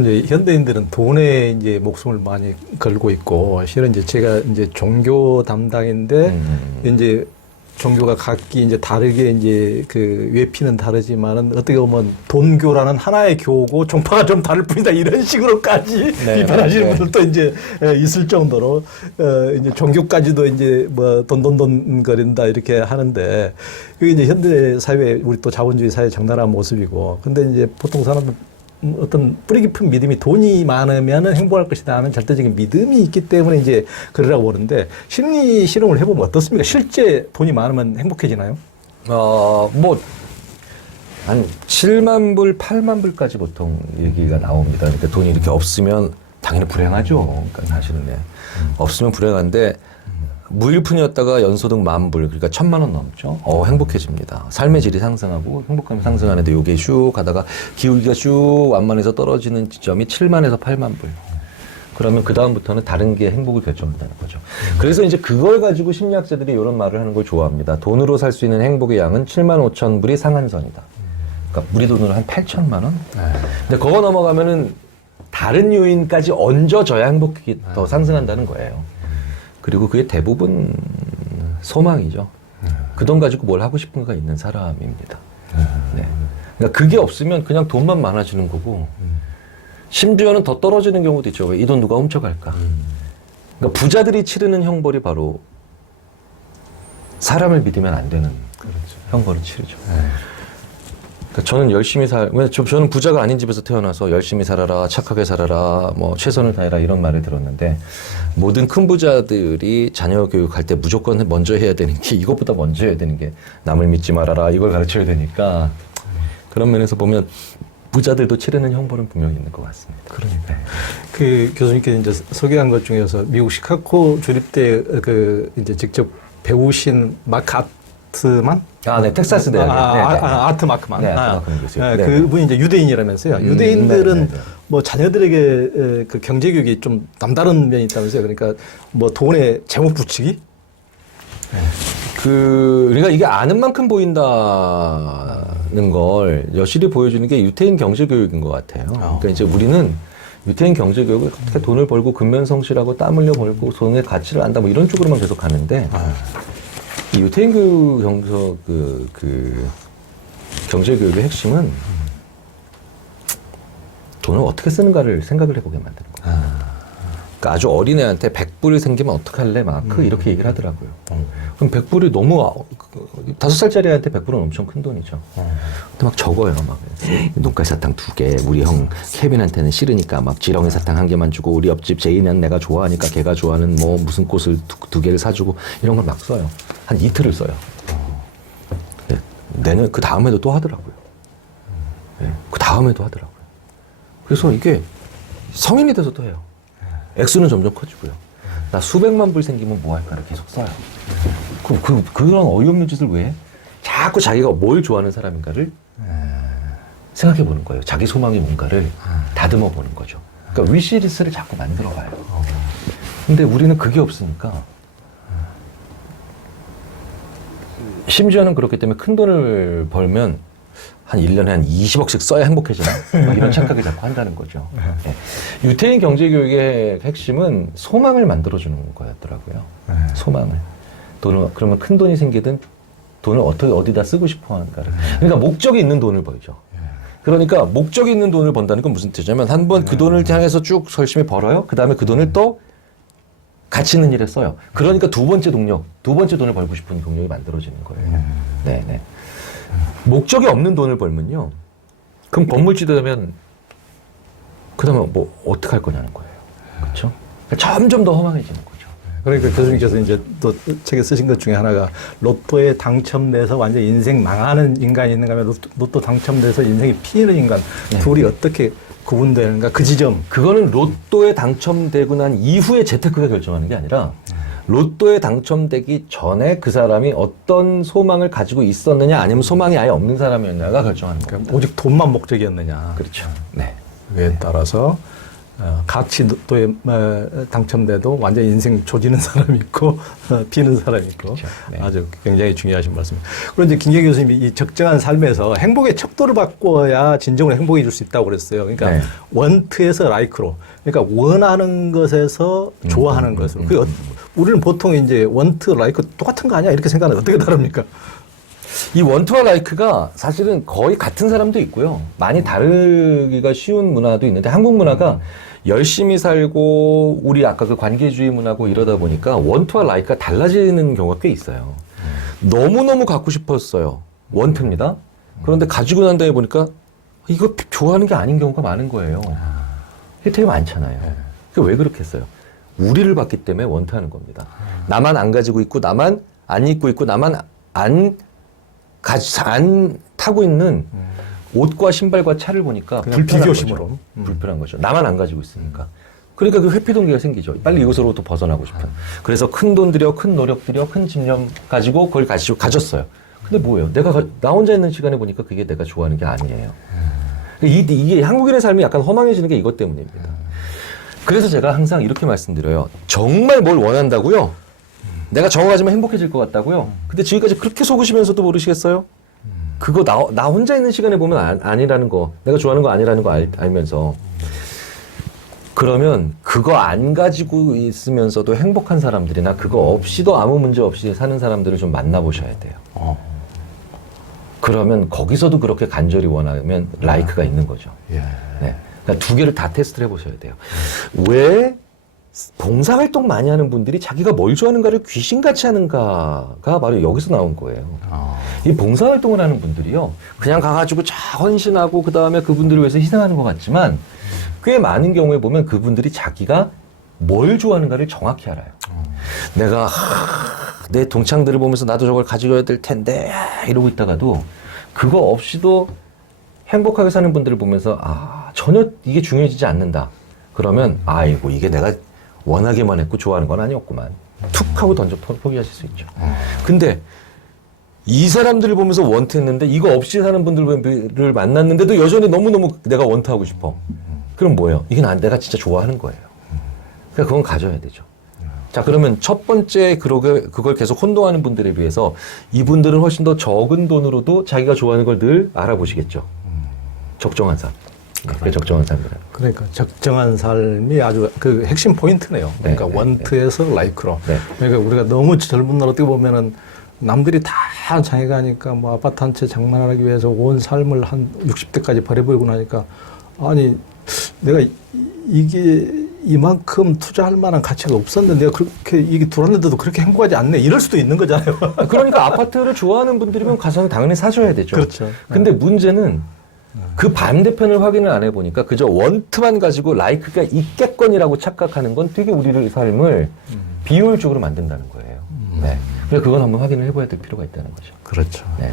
이제 현대인들은 돈에 이제 목숨을 많이 걸고 있고, 실은 이제 제가 이제 종교 담당인데, 이제 종교가 각기 이제 다르게 이제 그 외피는 다르지만은 어떻게 보면 돈교라는 하나의 교고 종파가 좀 다를 뿐이다 이런 식으로까지 네, 비판하시는 네. 분들도 이제 있을 정도로 이제 종교까지도 이제 뭐 돈 거린다 이렇게 하는데 그게 이제 현대 사회 우리 또 자본주의 사회 적나라한 모습이고 근데 이제 보통 사람은 어떤 뿌리 깊은 믿음이 돈이 많으면 행복할 것이다 하는 절대적인 믿음이 있기 때문에 이제 그러라고 보는데 심리 실험을 해보면 어떻습니까? 실제 돈이 많으면 행복해지나요? 한 7만 불, 8만 불까지 보통 얘기가 나옵니다. 그러니까 돈이 이렇게 없으면 당연히 불행하죠. 그러니까 사실은 없으면 불행한데 무일푼이었다가 연소득 10,000불, 그러니까 1,000만 원 넘죠. 행복해집니다. 삶의 질이 상승하고 행복감이 상승하는데 요게 쭉 가다가 기울기가 쭉 완만해서 떨어지는 지점이 7만에서 8만 불. 그러면 그 다음부터는 다른 게 행복을 결정한다는 거죠. 그래서 이제 그걸 가지고 심리학자들이 이런 말을 하는 걸 좋아합니다. 돈으로 살 수 있는 행복의 양은 75,000불이 상한선이다. 그러니까 우리 돈으로 한 8천만 원? 근데 그거 넘어가면은 다른 요인까지 얹어져야 행복이 더 상승한다는 거예요. 그리고 그게 대부분 소망이죠. 그 돈 가지고 뭘 하고 싶은 거가 있는 사람입니다. 네. 그러니까 그게 없으면 그냥 돈만 많아지는 거고, 심지어는 더 떨어지는 경우도 있죠. 왜 이 돈 누가 훔쳐갈까? 그러니까 부자들이 치르는 형벌이 바로 사람을 믿으면 안 되는 형벌을 치르죠. 그러니까 저는 열심히 저는 부자가 아닌 집에서 태어나서 열심히 살아라, 착하게 살아라, 뭐 최선을 다해라 이런 말을 들었는데 모든 큰 부자들이 자녀 교육할 때 무조건 먼저 해야 되는 게 이것보다 먼저 해야 되는 게 남을 믿지 말아라 이걸 가르쳐야 되니까 그런 면에서 보면 부자들도 치르는 형벌은 분명히 있는 것 같습니다. 그러니까 그 교수님께서 이제 소개한 것 중에서 미국 시카고 주립대 그 이제 직접 배우신 마크 아트만 네, 텍사스 대학에. 아트 마크만. 네, 아트 마크만 교수. 네, 그분이 이제 유대인이라면서요. 유대인들은 뭐 자녀들에게 그 경제 교육이 좀 남다른 면이 있다면서요. 그러니까 뭐 돈에 제목 붙이기? 그러니까 이게 아는 만큼 보인다는 걸 여실히 보여주는 게 유태인 경제 교육인 것 같아요. 그러니까 이제 우리는 유태인 경제 교육을 어떻게 돈을 벌고 근면성실하고 땀 흘려 벌고 돈의 가치를 안다 뭐 이런 쪽으로만 계속 가는데 이 유태인 교육 경제 교육의 핵심은 돈을 어떻게 쓰는가를 생각을 해보게 만드는 거예요. 그러니까 아주 어린애한테 100불이 생기면 어떡할래? 이렇게 얘기를 하더라고요. 그럼 100불이 너무, 5살짜리 한테 100불은 엄청 큰 돈이죠. 근데 막 적어요. 막, 눈깔 사탕 2개, 우리 형 케빈한테는 싫으니까 막 지렁이 사탕 1개만 주고, 우리 옆집 제이는 내가 좋아하니까 걔가 좋아하는 뭐 무슨 꽃을 2개를 사주고, 이런 걸 막 써요. 한 이틀을 써요. 내년, 그 다음에도 또 하더라고요. 그 다음에도 하더라고요. 그래서 이게 성인이 돼서도 해요. 액수는 점점 커지고요. 나 수백만 불 생기면 뭐 할까를 계속 써요. 그럼 그런 어이없는 짓을 왜 해? 자꾸 자기가 뭘 좋아하는 사람인가를 생각해 보는 거예요. 자기 소망이 뭔가를 다듬어 보는 거죠. 그러니까 위시리스트를 자꾸 만들어 봐요. 근데 우리는 그게 없으니까 심지어는 그렇기 때문에 큰 돈을 벌면 한 1년에 한 20억씩 써야 행복해지나? 이런 착각을 자꾸 한다는 거죠. 네. 유태인 경제교육의 핵심은 소망을 만들어주는 거였더라고요. 소망을. 그러면 큰 돈이 생기든 돈을 어디다 쓰고 싶어 하는가를. 그러니까 목적이 있는 돈을 벌죠. 그러니까 목적이 있는 돈을 번다는 건 무슨 뜻이냐면 한번 그 돈을 향해서 쭉 열심히 벌어요. 그 다음에 그 돈을 또 가치 있는 일에 써요. 그러니까 두 번째 돈을 벌고 싶은 동력이 만들어지는 거예요. 네네. 목적이 없는 돈을 벌면요. 그럼 건물주도 되면 그 다음에 뭐 어떻게 할 거냐는 거예요. 그렇죠? 점점 더 허망해지는 거죠. 그러니까 교수님께서 이제 또 책에 쓰신 것 중에 하나가 로또에 당첨돼서 완전 인생 망하는 인간이 있는가 하면 로또 당첨돼서 인생이 피는 인간 둘이 어떻게 구분되는가 그 지점. 그거는 로또에 당첨되고 난 이후에 재테크가 결정하는 게 아니라 로또에 당첨되기 전에 그 사람이 어떤 소망을 가지고 있었느냐 아니면 소망이 아예 없는 사람이었냐가 결정하는 겁니다. 오직 돈만 목적이었느냐. 그렇죠. 네. 그에 따라서 가치도에 당첨돼도 완전 인생 조지는 사람이 있고 비는 사람이 있고 그렇죠. 네. 아주 굉장히 중요하신 말씀입니다. 그런데 김계기 교수님이 이 적정한 삶에서 행복의 척도를 바꿔야 진정으로 행복해질 수 있다고 그랬어요. 그러니까 네. 원트에서 라이크로, 그러니까 원하는 것에서 좋아하는 것으로. 우리는 보통 이제 원트, 라이크 똑같은 거 아니야 이렇게 생각하는 어떻게 다릅니까? 이 원투와 라이크가 사실은 거의 같은 사람도 있고요. 많이 다르기가 쉬운 문화도 있는데 한국 문화가 열심히 살고 우리 아까 그 관계주의 문화고 이러다 보니까 원투와 라이크가 달라지는 경우가 꽤 있어요. 너무너무 갖고 싶었어요. 원투입니다. 그런데 가지고 난 다음에 보니까 이거 좋아하는 게 아닌 경우가 많은 거예요. 이게 되게 많잖아요. 그게 왜 그렇겠어요? 우리를 봤기 때문에 원투하는 겁니다. 나만 안 가지고 있고 나만 안 입고 있고 나만 안 타고 있는 옷과 신발과 차를 보니까 비교심으로 불편한 거죠. 나만 안 가지고 있으니까. 그러니까 그 회피 동기가 생기죠. 빨리 이것으로부터 벗어나고 싶은. 그래서 큰 돈 들여, 큰 노력 들여, 큰 집념 가지고 그걸 가졌어요. 근데 뭐예요? 나 혼자 있는 시간에 보니까 그게 내가 좋아하는 게 아니에요. 이게 한국인의 삶이 약간 허망해지는 게 이것 때문입니다. 그래서 제가 항상 이렇게 말씀드려요. 정말 뭘 원한다고요? 내가 정화 가지면 행복해질 것 같다고요? 근데 지금까지 그렇게 속으시면서도 모르시겠어요? 그거 나 혼자 있는 시간에 보면 아니라는 거, 내가 좋아하는 거 아니라는 거 알면서. 그러면 그거 안 가지고 있으면서도 행복한 사람들이나 그거 없이도 아무 문제 없이 사는 사람들을 좀 만나보셔야 돼요. 그러면 거기서도 그렇게 간절히 원하면 라이크가 있는 거죠. 예. 네. 그러니까 두 개를 다 테스트를 해보셔야 돼요. 왜 봉사활동 많이 하는 분들이 자기가 뭘 좋아하는가를 귀신같이 하는가가 바로 여기서 나온 거예요. 이 봉사활동을 하는 분들이요. 그냥 가가지고 헌신하고 그 다음에 그분들을 위해서 희생하는 것 같지만 꽤 많은 경우에 보면 그분들이 자기가 뭘 좋아하는가를 정확히 알아요. 내가 내 동창들을 보면서 나도 저걸 가지고야 될 텐데 이러고 있다가도 그거 없이도 행복하게 사는 분들을 보면서 전혀 이게 중요해지지 않는다. 그러면 아이고 이게 내가 원하기만 했고 좋아하는 건 아니었구만. 툭 하고 던져 포기하실 수 있죠. 근데 이 사람들을 보면서 원투했는데 이거 없이 사는 분들을 만났는데도 여전히 너무너무 내가 원투하고 싶어. 그럼 뭐예요? 이게 내가 진짜 좋아하는 거예요. 그러니까 그건 가져야 되죠. 자, 그러면 첫 번째 그걸 계속 혼동하는 분들에 비해서 이분들은 훨씬 더 적은 돈으로도 자기가 좋아하는 걸 늘 알아보시겠죠. 적정한 삶. 네, 적정한 삶이라. 그러니까 적정한 삶이 아주 그 핵심 포인트네요. 그러니까 네, 원트에서 라이크로. 네. 그러니까 우리가 너무 젊은 날 어떻게 보면은 남들이 다 장애 가니까 뭐 아파트 한 채 장만하기 위해서 온 삶을 한 60대까지 버려버리고 나니까 아니 내가 이게 이만큼 투자할 만한 가치가 없었는데 내가 그렇게 이게 들어왔는데도 그렇게 행복하지 않네 이럴 수도 있는 거잖아요. 그러니까 아파트를 좋아하는 분들이면 가서 당연히 사셔야 되죠. 그렇죠. 근데 문제는 그 반대편을 확인을 안 해보니까 그저 원트만 가지고 라이크가 있겠거니라고 착각하는 건 되게 우리의 삶을 비효율적으로 만든다는 거예요. 네. 그래서 그건 한번 확인을 해봐야 될 필요가 있다는 거죠. 그렇죠. 네.